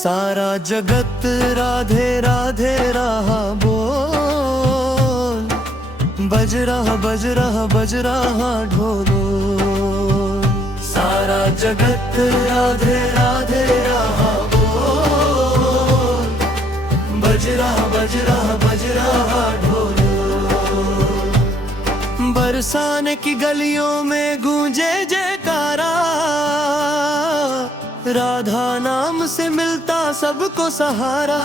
सारा जगत राधे राधे रहा बोल, बज रहा बज रहा बज रहा ढोलो। सारा जगत राधे राधे रहा बोल, बज रहा बज रहा बज रहा ढोलो। बरसाने की गलियों में गूंजे जयकारा, राधा नाम से मिलता सबको सहारा।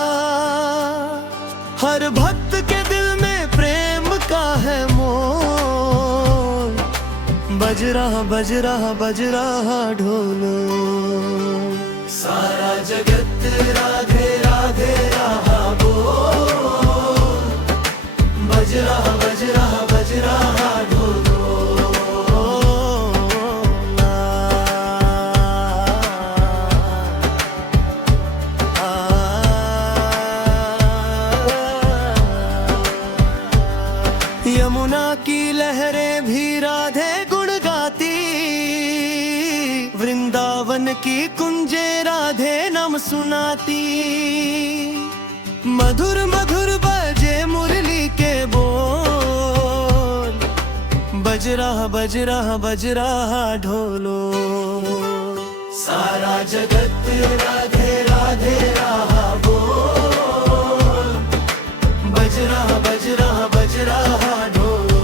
हर भक्त के दिल में प्रेम का है मोल, बज रहा बज रहा बज रहा ढोलो। सारा जगत राधे राधे रहा बोल, बज रहा बज रहा बज रहा ढोलो। यमुना की लहरें भी राधे गुण गाती, वृंदावन की कुंजे राधे नाम सुनाती। मधुर मधुर बजे मुरली के बोल, बज रहा बज रहा बज रहा ढोलो। सारा जगत राधे राधे रहा बोल, बज रहा बज रहा बज रहा ढोलो।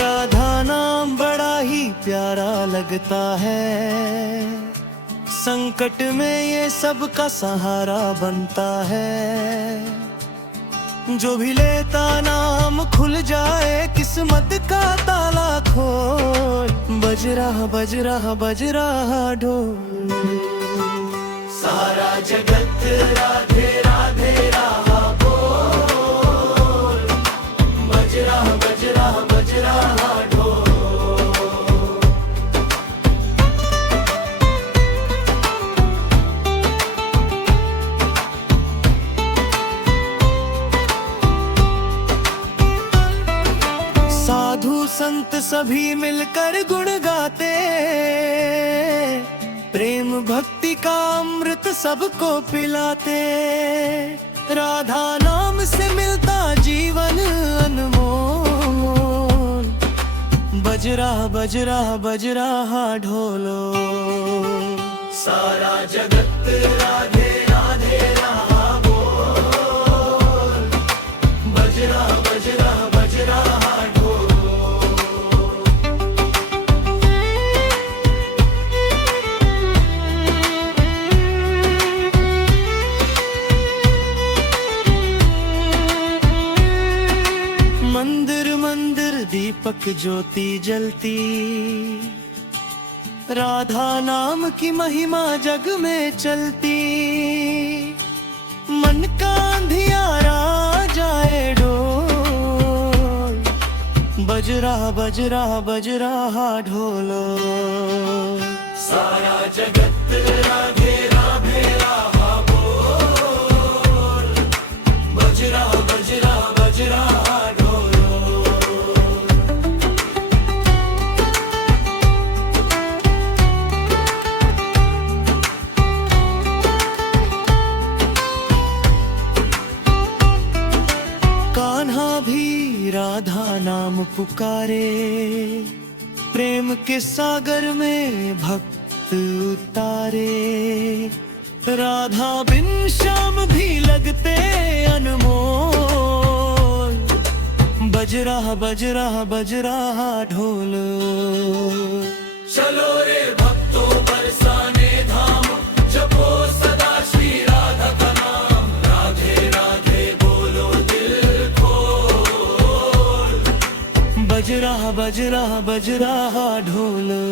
राधा नाम बड़ा ही प्यारा लगता है, संकट में ये सबका सहारा बनता है। जो भी लेता नाम खुल जाए, किस्मत का ताला खोल, बज रहा बज रहा बज रहा ढोल। सारा जगत राधे राधे रहा बोल, बज रहा बज रहा बज रहा ढोल। साधु संत सभी मिलकर गुण गाते, प्रेम भक्ति का अमृत सबको पिलाते। राधा नाम से मिलता जीवन अनमोल, बज रहा बज रहा बज रहा ढोलो। सारा जगत राधे राधे रहा बोल, बज रहा बज रहा बज रहा ढोलो। मंदिर मंदिर दीपक ज्योति जलती, राधा नाम की महिमा जग में चलती। मन का अंधियारा जाए डोल, बज रहा बज रहा बज रहा ढोलो। सारा जगत राधे राधे रहा बोल, बज रहा बज रहा बज रहा ढोलो। कान्हा भी राधा नाम पुकारे, प्रेम के सागर में भक्त उतारे। राधा बिन श्याम भी लगते अनमोल, बज रहा बज रहा बज रहा ढोलो। चलो रे भक्तों बरसाने धाम, जपो सदा श्री राधा का नाम। राधे राधे बोलो दिल खोल, बज रहा बज रहा बज रहा ढोलो।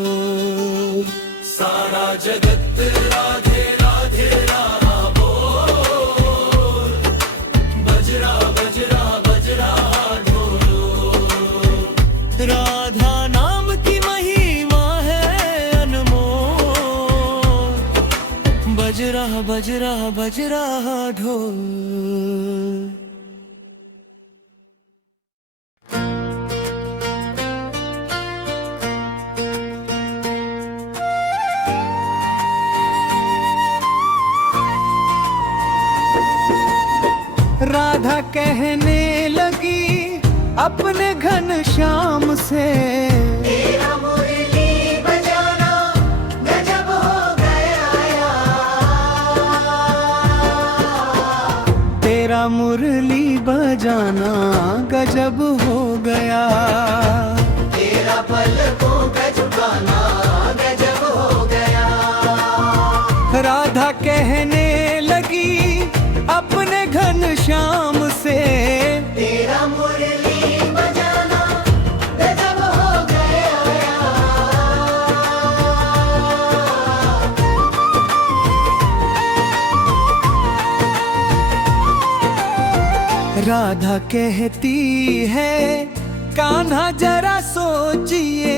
सारा जगत राधे राधे रहा बोल, बज रहा बज रहा बज रहा ढोलो। राधा नाम की महिमा है अनमोल, बज रहा बज रहा बज रहा ढोल। राधा कहने लगी अपने घनश्याम से, तेरा मुरली बजाना गजब हो गया, तेरा मुरली बजाना गजब हो गया, तेरा पलकों का झुकाना गजब हो गया। राधा कहने लगी अपने घनश्याम से, तेरा मुरली बजाना गजब हो गया। राधा कहती है कान्हा जरा सोचिए,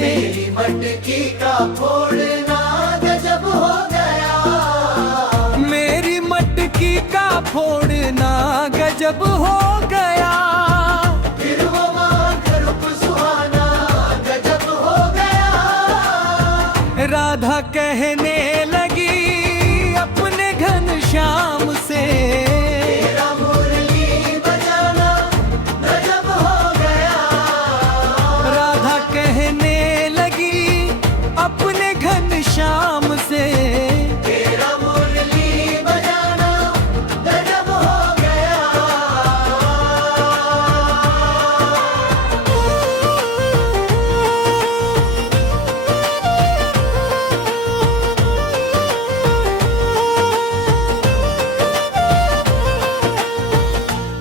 मेरी मटकी का फोड़ना गजब हो गया, मेरी मटकी का फोड़ना गजब हो गया। फिर वो मांग रूप सुहाना गजब हो गया। राधा कहने लगी अपने घनश्याम से, तेरा मुरली बजाना गजब हो गया। राधा कहने लगी अपने घनश्याम से, तेरा मुरली बजाना गजब हो गया।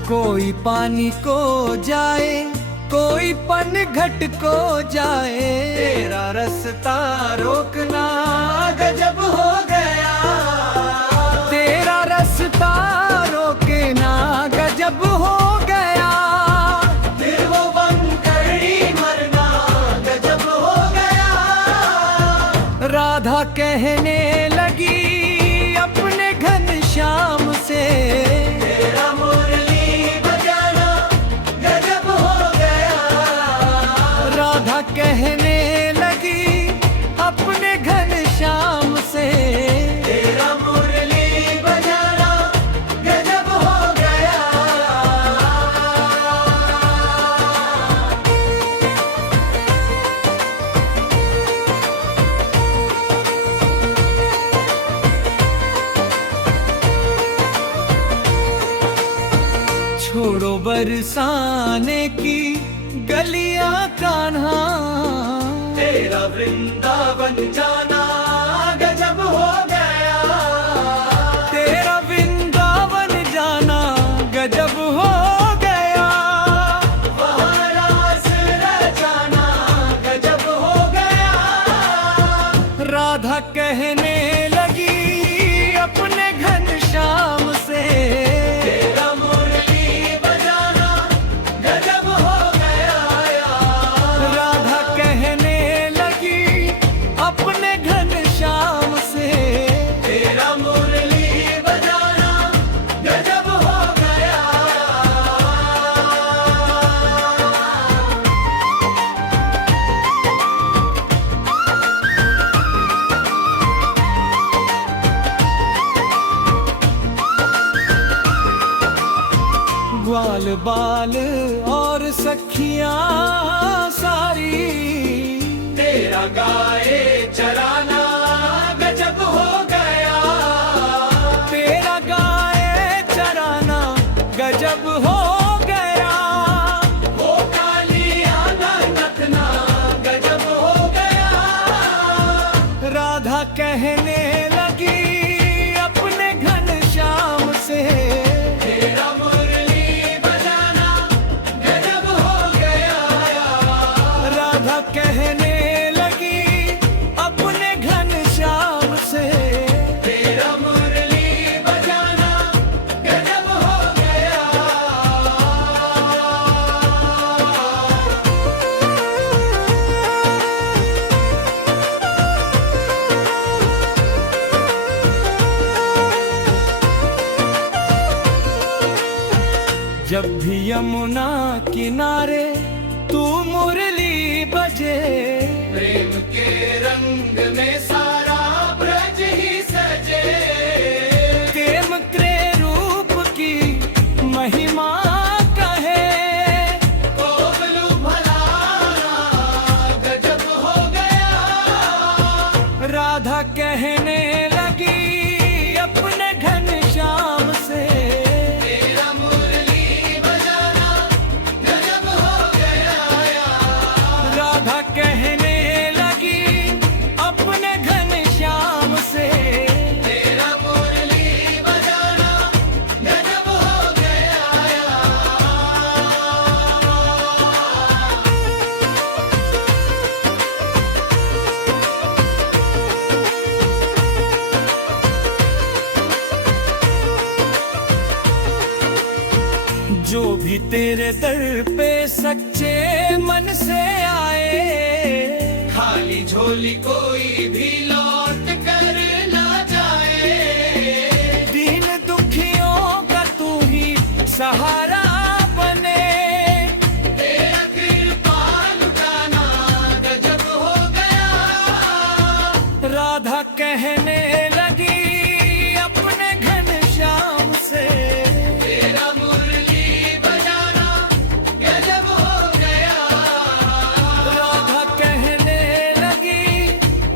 कोई पानी को जाए कोई पनघट को जाए, तेरा रास्ता रोकना गजब हो गया। तेरा रास्ता रोकना गजब हो गया। फिर वो बनकड़ी मरना गजब हो गया। राधा कहने लगी अपने घनश्याम से, तेरा मुरली बजाना गजब हो गया। राधा कहने लगी अपने घनश्याम से, तेरा मुरली बजाना गजब हो गया। छोड़ो बरसाने की गलियां कान्हा, तेरा वृंदावन जाना गजब हो गया। तेरा वृंदावन जाना गजब हो गया। वहाँ रास रचाना गजब हो गया। राधा कहने लगी अपने घनश्याम से, तेरा मुरली बजाना गजब हो गया। राधा कहने लगी अपने घनश्याम से, तेरा मुरली बजाना गजब हो गया। ग्वाल बाल और सखियां सारी, तेरा गाए चराना गजब हो गया। तेरा गाए चराना गजब हो गया। वो कालियाना नथना गजब हो गया। राधा कहने लगी अपने घनश्याम से, तेरा मुरली बजाना गजब हो गया। राधा कहने लगी अपने घनश्याम से, तेरा मुरली बजाना गजब हो गया। जब भी यमुना किनारे तू मुरली बजे, प्रेम के रंग में सारा ब्रज ही सजे। प्रेम के रूप की जो भी तेरे दर पे सच्चे मन से आए, खाली झोली कोई भी लौट कर ना जाए। दीन दुखियों का तू ही सहारा बने, तेरा कृपा लुटाना गजब हो गया। राधा कहने लगी अपने घनश्याम से, तेरा मुरली बजाना गजब हो गया। राधा कहने लगी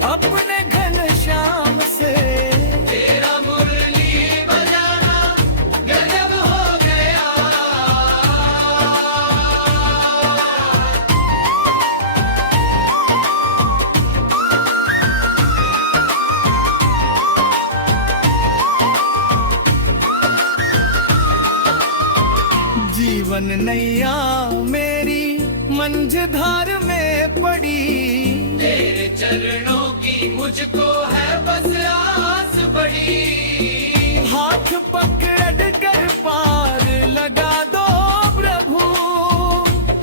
अपने घनश्याम से, तेरा मुरली बजाना गजब हो गया। जीवन नैया मेरी मंझधार में पड़ी, तेरे चरणों की मुझको है बस आस बड़ी। हाथ पकड़ कर पार लगा दो प्रभु,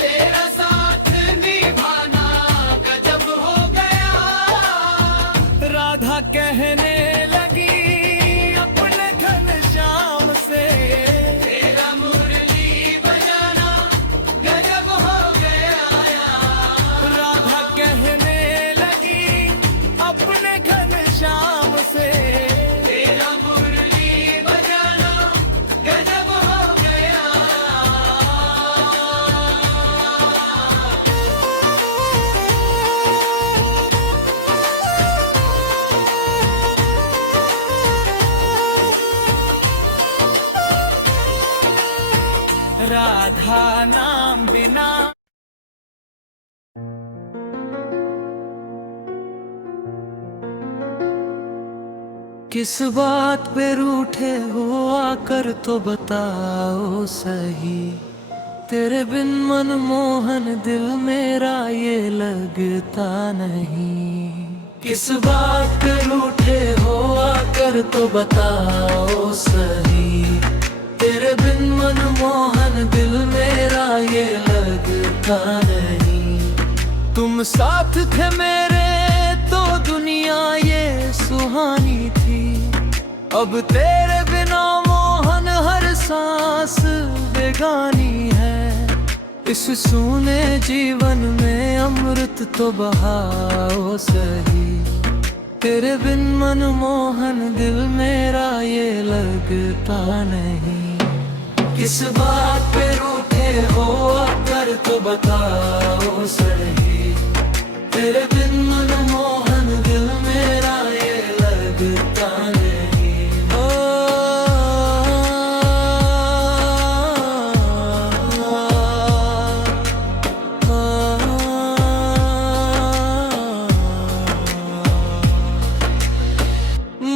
तेरा साथ निभाना गजब हो गया। राधा कहने लगी अपने घनश्याम से, तेरा मुरली बजाना गजब हो गया। राधा कहने लगी अपने घनश्याम से, तेरा मुरली बजाना गजब हो गया। राधा नाम बिना किस बात पे रूठे हो आकर तो बताओ सही, तेरे बिन मनमोहन दिल मेरा ये लगता नहीं। किस बात पे रूठे हो आकर तो बताओ सही, तेरे बिन मनमोहन दिल मेरा ये लगता नहीं। तुम साथ थे मेरे तो दुनिया ये सुहानी थी, अब तेरे बिना मोहन हर सांस बेगानी है। इस सूने जीवन में अमृत तो बहाओ सही, तेरे बिन मनमोहन दिल मेरा ये लगता नहीं। किस बात पे रूठे हो अगर तो बताओ सही, तेरे बिन मनमोहन दिल मेरा ये लगता नहीं। ओ,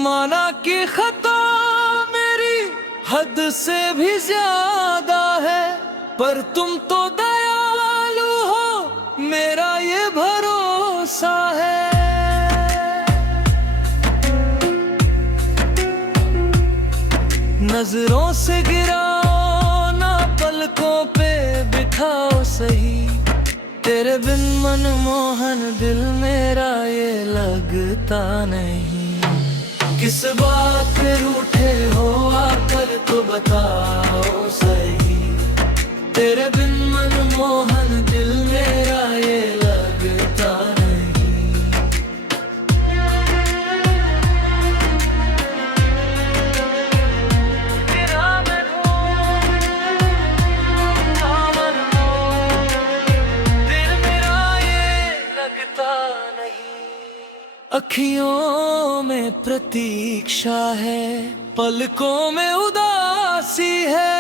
माना कि खता मेरी हद से भी ज्यादा है, पर तुम तो दयालु हो मेरा ये भरोसा है। नजरों से गिराओ ना पलकों पे बिठाओ सही, तेरे बिन मनमोहन दिल मेरा ये लगता नहीं। किस बात पे रूठे हो आकर तो बताओ सही, तेरे बिन मनमोहन दिल मेरा ये लगता नहीं। तेरा दिल मेरा ये लगता नहीं। अखियों में प्रतीक्षा है, पलकों में उदासी है।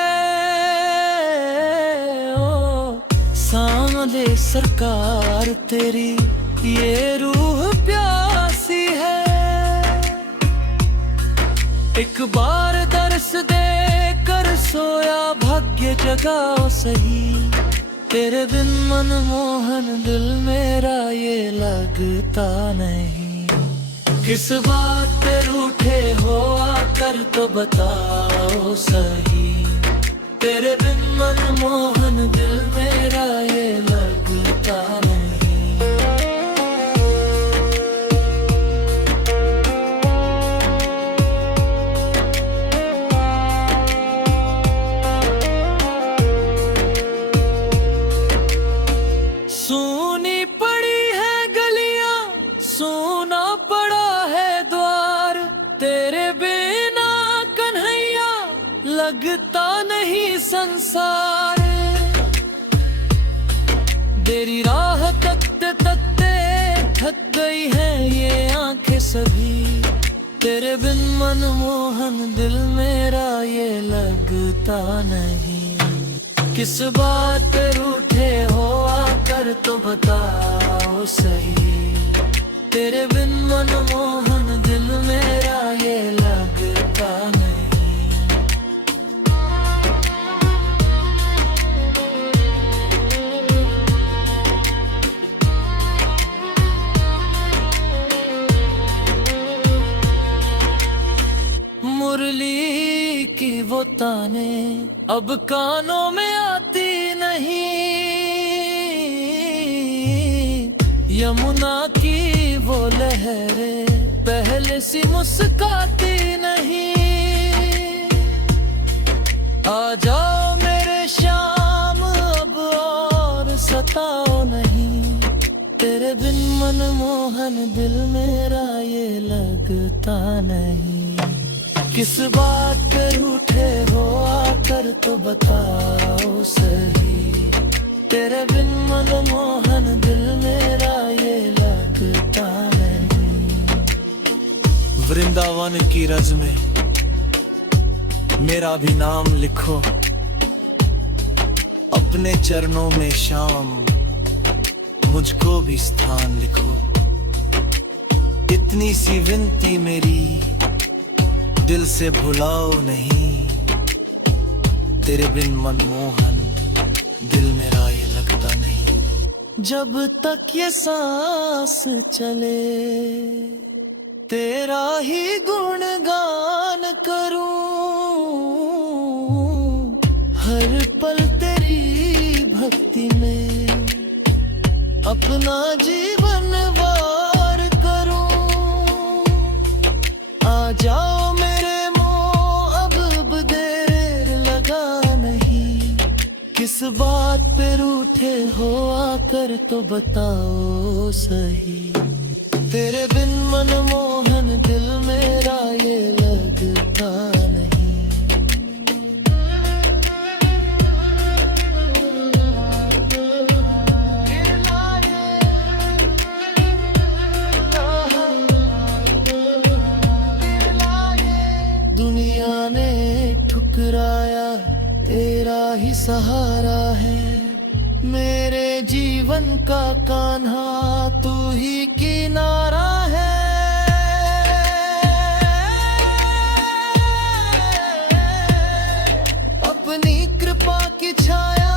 ओ सामले सरकार तेरी ये रूह प्यासी है। एक बार दर्श दे कर सोया भाग्य जगाओ सही, तेरे बिन मनमोहन दिल मेरा ये लगता नहीं। किस बात पे रूठे हो आकर तो बताओ सही, तेरे बिन मन मनमोहन दिल मेरा ये लगता नहीं। सूनी पड़ी है गलियां, सूना पड़ा है द्वार, तेरे बिना कन्हैया लगता नहीं संसार। तेरी राह तकते तकते थक गई है ये आंखें सभी, तेरे बिन मनमोहन दिल मेरा ये लगता नहीं। किस बात पे रूठे हो आकर तो बताओ सही, तेरे बिन मनमोहन दिल मेरा ये लगता नहीं। मुरली की वो ताने अब कानों में आती नहीं, यमुना की वो लहरें पहले सी मुस्काती नहीं। आ जाओ मेरे शाम अब और सताओ नहीं, तेरे बिन मनमोहन दिल मेरा ये लगता नहीं। किस बात पे रूठे हो आकर तो बताओ सही, तेरे बिन मनमोहन दिल मेरा ये लगता नहीं। वृंदावन की रज में मेरा भी नाम लिखो, अपने चरणों में शाम मुझको भी स्थान लिखो। इतनी सी विनती मेरी दिल से भुलाओ नहीं, तेरे बिन मनमोहन दिल मेरा ये लगता नहीं। जब तक ये सांस चले तेरा ही गुणगान करूं, हर पल तेरी भक्ति में अपना जीवन वार करूं। आ जाओ किस बात पे रूठे हो आकर तो बताओ सही, तेरे बिन मनमोहन दिल मेरा ये लगता नहीं। दुनिया ने ठुकराया तेरा ही सहारा है, मेरे जीवन का कान्हा तू ही किनारा है। अपनी कृपा की छाया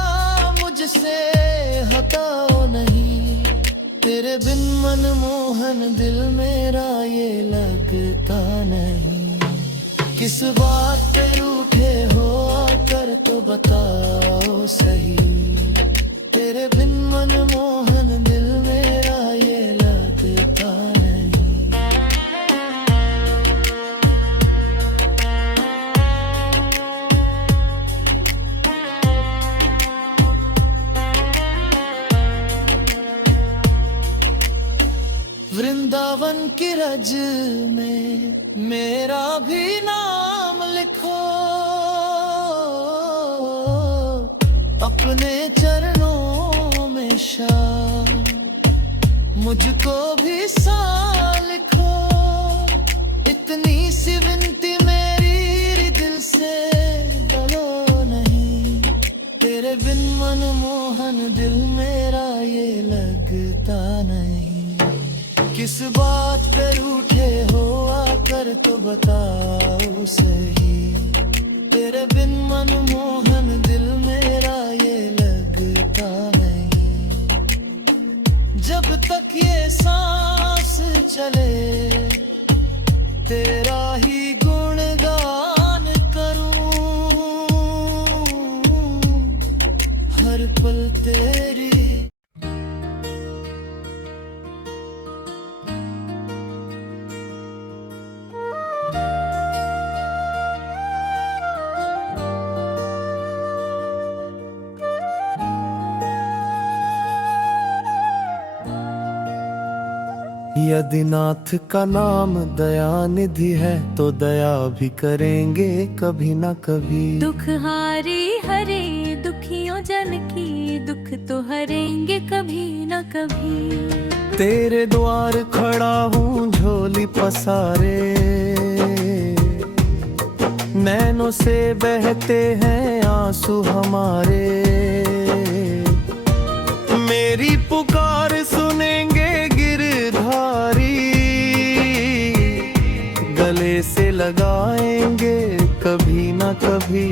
मुझसे हटाओ नहीं, तेरे बिन मनमोहन दिल मेरा ये लगता नहीं। किस बात पे रूठे हो आकर तो बताओ सही, तेरे बिन मनमोहन दिल मेरा ये लगता नहीं। वृंदावन की रज में मेरा भी नाम लिखो, अपने चरणों में शाम मुझको भी सा लिखो। इतनी सी विनती मेरी दिल से डरो नहीं, तेरे बिन मनमोहन दिल मेरा ये लगता नहीं। किस बात पे रूठे हो आकर तो बताओ सही, तेरे बिन मनमोहन दिल मेरा ये लगता नहीं। जब तक ये सांस चले तेरा ही गुणगान करूं, हर पल तेरी। यदि नाथ का नाम दया निधि है तो दया भी करेंगे कभी ना कभी। दुख हारी हरे दुखियों जन की, दुख तो हरेंगे कभी न कभी। तेरे द्वार खड़ा हूँ झोली पसारे, नैनों से बहते हैं आंसू हमारे। मेरी पुकार सुनेंगे गिरधारी, गले से लगाएंगे कभी ना कभी।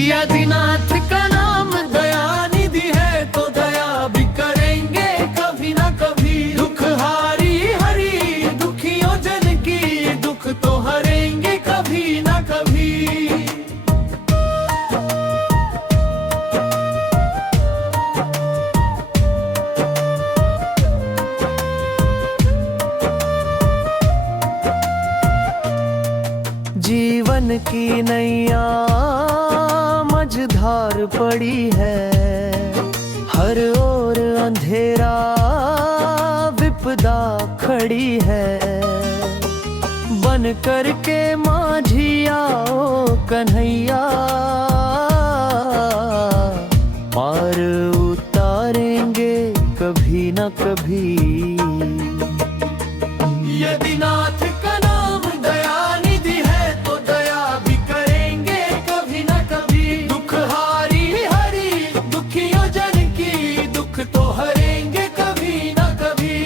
यदि नाथ का नाम दया निधि है तो दया भी करेंगे कभी ना कभी। दुख हारी हरी दुखियों जन की, दुख तो हरेंगे कभी ना कभी। जीवन की नैया मझधार पड़ी है, हर ओर अंधेरा विपदा खड़ी है। बन करके माझी आओ कन्हैया, पार उतारेंगे कभी न कभी। यदि नाथ का नाम दया निधि है तो दया भी करेंगे कभी न कभी। दुख हारी हरी दुखियों जन की, दुख तो हरेंगे कभी न कभी।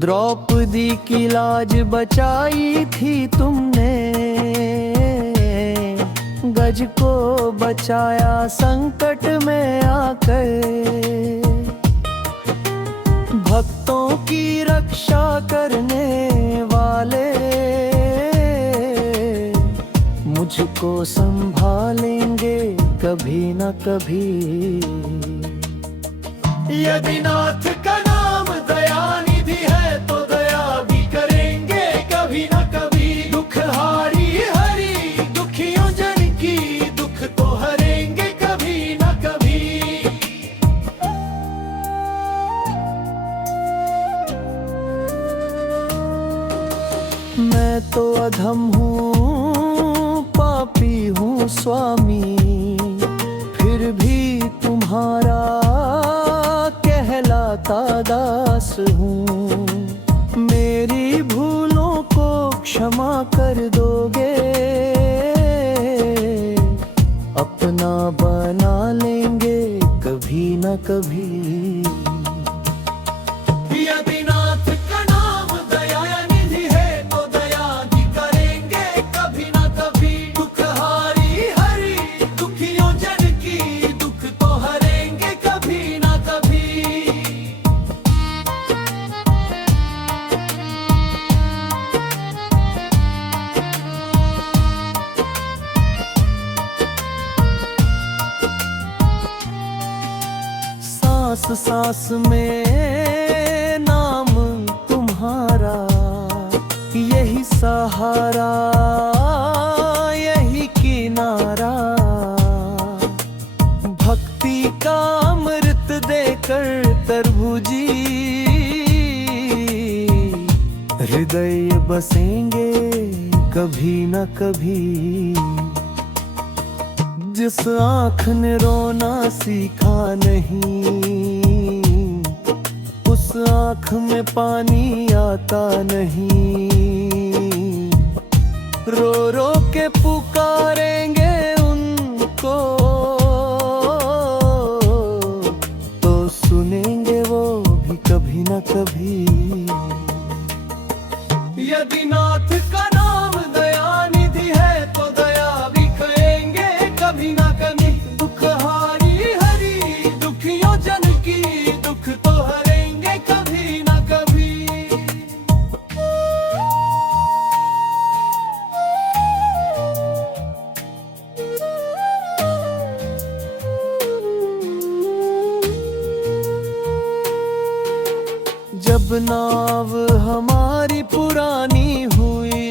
द्रौपदी की लाज बचाई थी तुमने, गज को बचाया संकट में आकर। भक्तों की रक्षा करने वाले मुझको संभालेंगे कभी न कभी। यदि नाथ का नाम दया निधि है तो दया भी करेंगे कभी न कभी। दुख हारी हरी दुखियों जन की, दुख तो हरेंगे कभी न कभी। मैं तो अधम हूँ पापी हूँ स्वामी, फिर भी तुम्हारा कहलाता दास हूँ। मेरी भूलों को क्षमा कर दोगे, अपना बना लेंगे कभी न कभी। यदि नाथ का नाम दया निधि है तो दया भी करेंगे कभी न कभी। दुख हारी हरी दुखियों जन की, दुख तो हरेंगे कभी न कभी। सांस सांस में नाम तुम्हारा, यही सहारा यही किनारा। भक्ति का अमृत देकर तरबूजी, हृदय बसेंगे कभी न कभी। जिस आँख ने रोना सीखा नहीं, उस आँख में पानी आता नहीं। रो रो के पुकारेंगे उनको, तो सुनेंगे वो भी कभी न कभी। यदि नाथ का नाम दया निधि है तो दया भी करेंगे कभी ना कभी। दुख हारी हरी दुखी जब नाव हमारी पुरानी हुई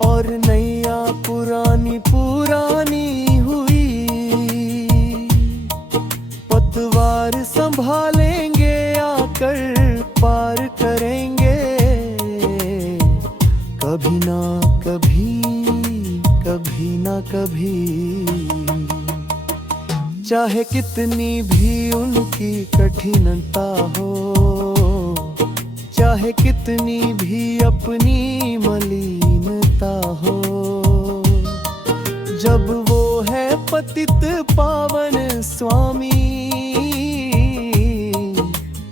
और नैया पुरानी पुरानी हुई, पतवार संभालेंगे आकर पार करेंगे, कभी ना कभी, कभी ना कभी। चाहे कितनी भी उनकी कठिनता हो, चाहे कितनी भी अपनी मलिनता हो, जब वो है पतित पावन स्वामी,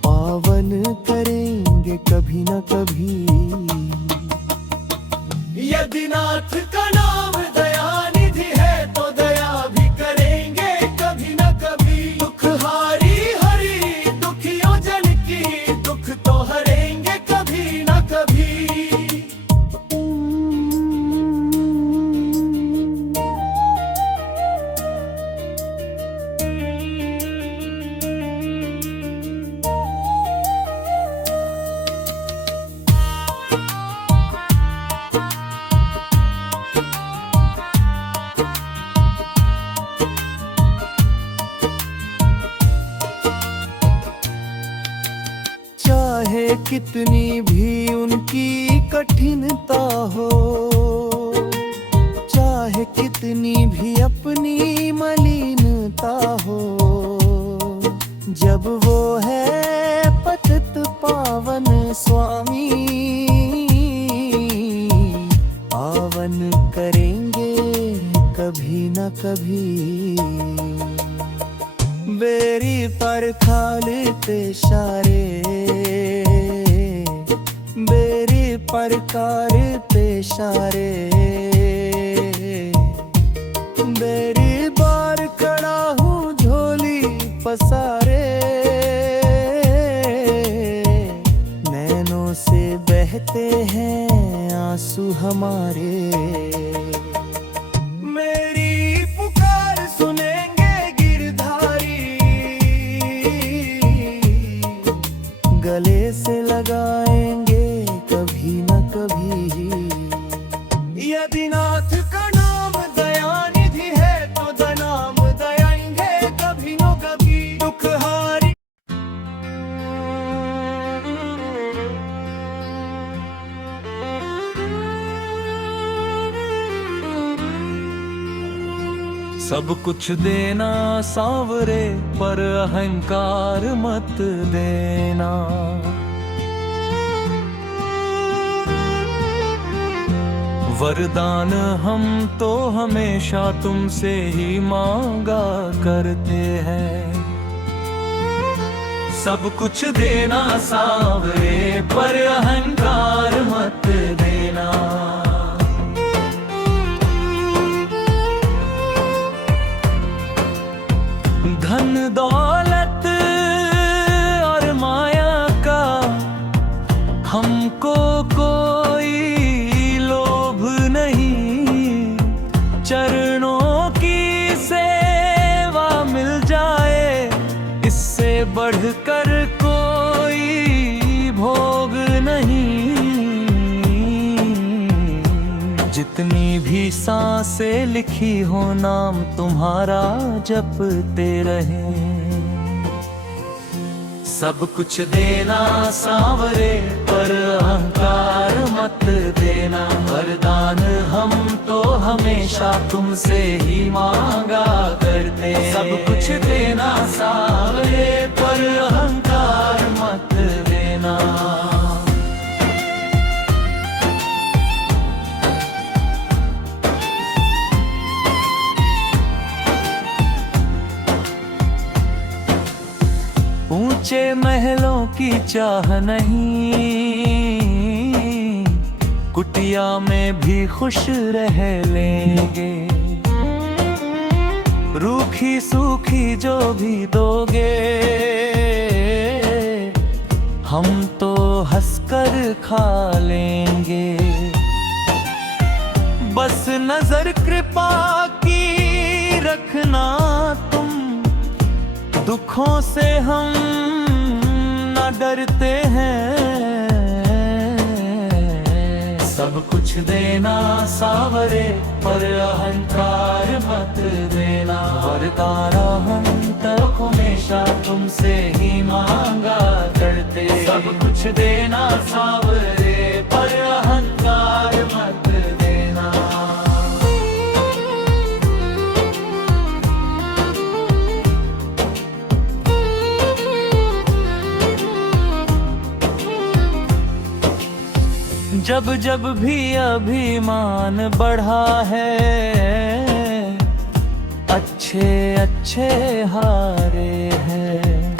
पावन करेंगे कभी न कभी। यदि नाथ का नाम दयानिधि है तो दया भी करेंगे कभी न कभी। दुख हारी हरि दुखियों जन की दुख तो हरेंगे कभी न कभी। चाहे कितनी भी उनकी कठिनता हो, चाहे कितनी भी अपनी मलिनता हो, जब वो है पतित पावन स्वामी, पावन करेंगे कभी न कभी। बेरी पर खालिते शारे, बेरी पर कारते शारे, बेरी बार खड़ा हूँ झोली पसारे, नैनों से बहते हैं आंसू हमारे। मेरी पुकार सुनेंगे गिरधारी, गले से लगाएंगे कभी न कभी। यदि नाथ का नाम दयानिधि है तो नाम दयाएंगे कभी न कभी। दुख हारी सब कुछ देना सांवरे पर अहंकार मत देना। वरदान हम तो हमेशा तुमसे ही मांगा करते हैं। सब कुछ देना सांवरे पर अहंकार मत देना। धन दौलत और माया का हमको कोई लोभ नहीं, चरणों की सेवा मिल जाए इससे बढ़कर कोई भोग नहीं। जितनी भी सांसें लिखी हो नाम तुम्हारा जपते रहे। सब कुछ देना सांवरे पर अहंकार मत देना। वरदान हम तो हमेशा तुमसे ही मांगा करते। सब कुछ देना सांवरे पर अहंकार मत देना। ऊंचे महलों की चाह नहीं, कुटिया में भी खुश रह लेंगे। रूखी सूखी जो भी दोगे हम तो हंसकर खा लेंगे। बस नजर कृपा की रखना तुम, दुखों से हम न डरते हैं। सब कुछ देना सावरे पर अहंकार मत देना। वरदाना हम तो हमेशा तुमसे ही मांगा करते। सब कुछ देना सावरे पर अहंकार मत देना। जब जब भी अभिमान बढ़ा है, अच्छे अच्छे हारे हैं।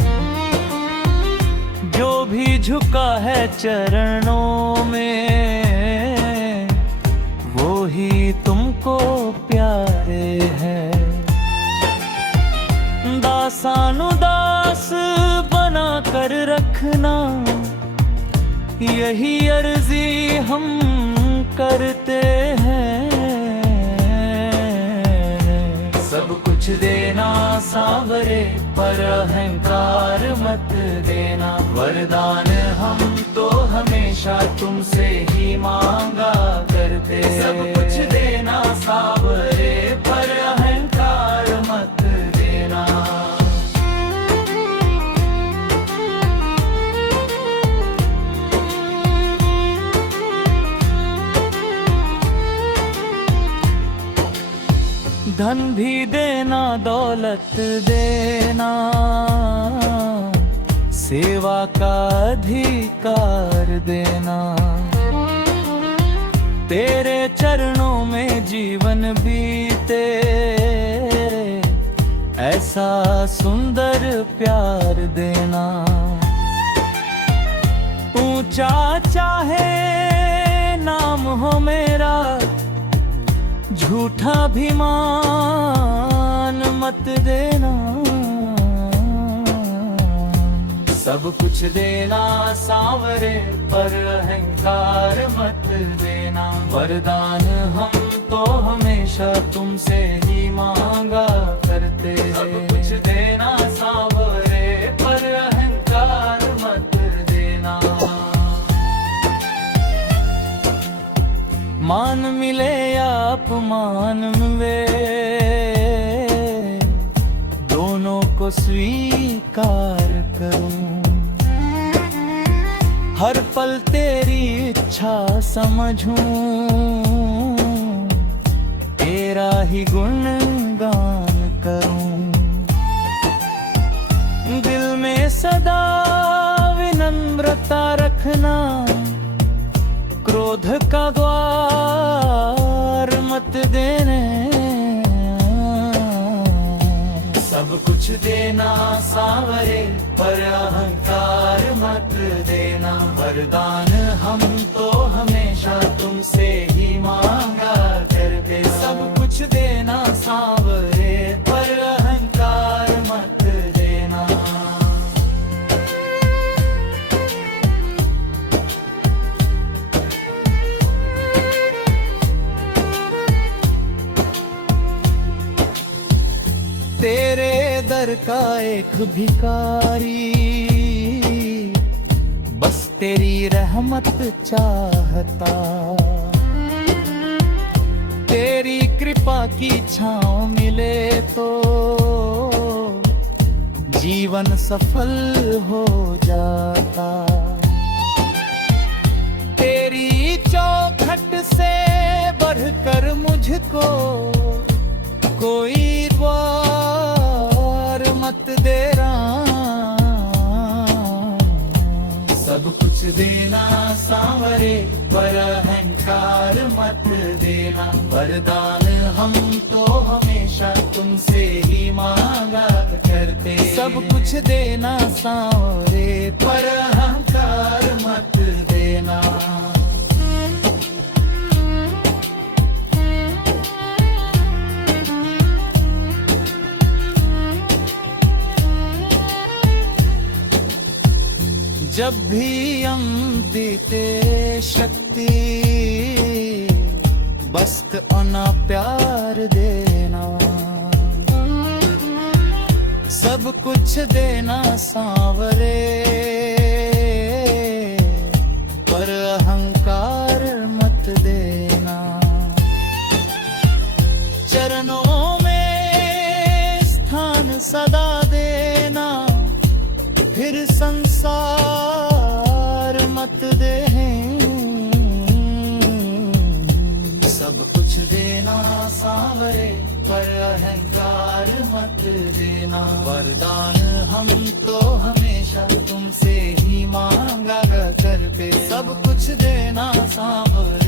जो भी झुका है चरणों में, वो ही तुमको प्यारे हैं। दासानुदास बना कर रखना, यही अर्जी हम करते हैं। सब कुछ देना सावरे पर अहंकार मत देना। वरदान हम तो हमेशा तुमसे ही मांगा करते। सब कुछ देना सावरे पर अहंकार मत देना। धन भी देना, दौलत देना, सेवा का अधिकार देना। तेरे चरणों में जीवन बीते, ऐसा सुंदर प्यार देना। ऊंचा चाहे नाम हो मेरा, झूठा भी मान मत देना। सब कुछ देना सावरे पर अहंकार मत देना। वरदान हम तो हमेशा तुमसे ही मांगा करते। सब कुछ देना सावरे पर अहंकार मत देना। मान मिले या अपमान मिले, दोनों को स्वीकार करूं। हर पल तेरी इच्छा समझूं, तेरा ही गुणगान करूं। दिल में सदा विनम्रता रखना, क्रोध का द्वार मत देने। सब कुछ देना सावरे पर अहंकार मत देना। वरदान हम तो हमेशा तुमसे ही मांगा करते। सब कुछ देना सावरे पर अहंकार मत देना। तेरे दर का एक भिखारी, बस तेरी रहमत चाहता। तेरी कृपा की छाँव मिले तो जीवन सफल हो जाता। तेरी चौखट से बढ़कर मुझको कोई द्वार मत देना। सब कुछ देना सावरे पर अहंकार मत देना। वरदान हम तो हमेशा तुमसे ही मांगा करते। सब कुछ देना सावरे पर अहंकार मत देना। जब भी हम देते शक्ति, बस अना प्यार देना। सब कुछ देना सांवरे सदा देना, फिर संसार मत दें। सब कुछ देना सांवरे, पर अहंकार मत देना। वरदान हम तो हमेशा तुमसे ही मांगा कर पे, सब कुछ देना सांवरे।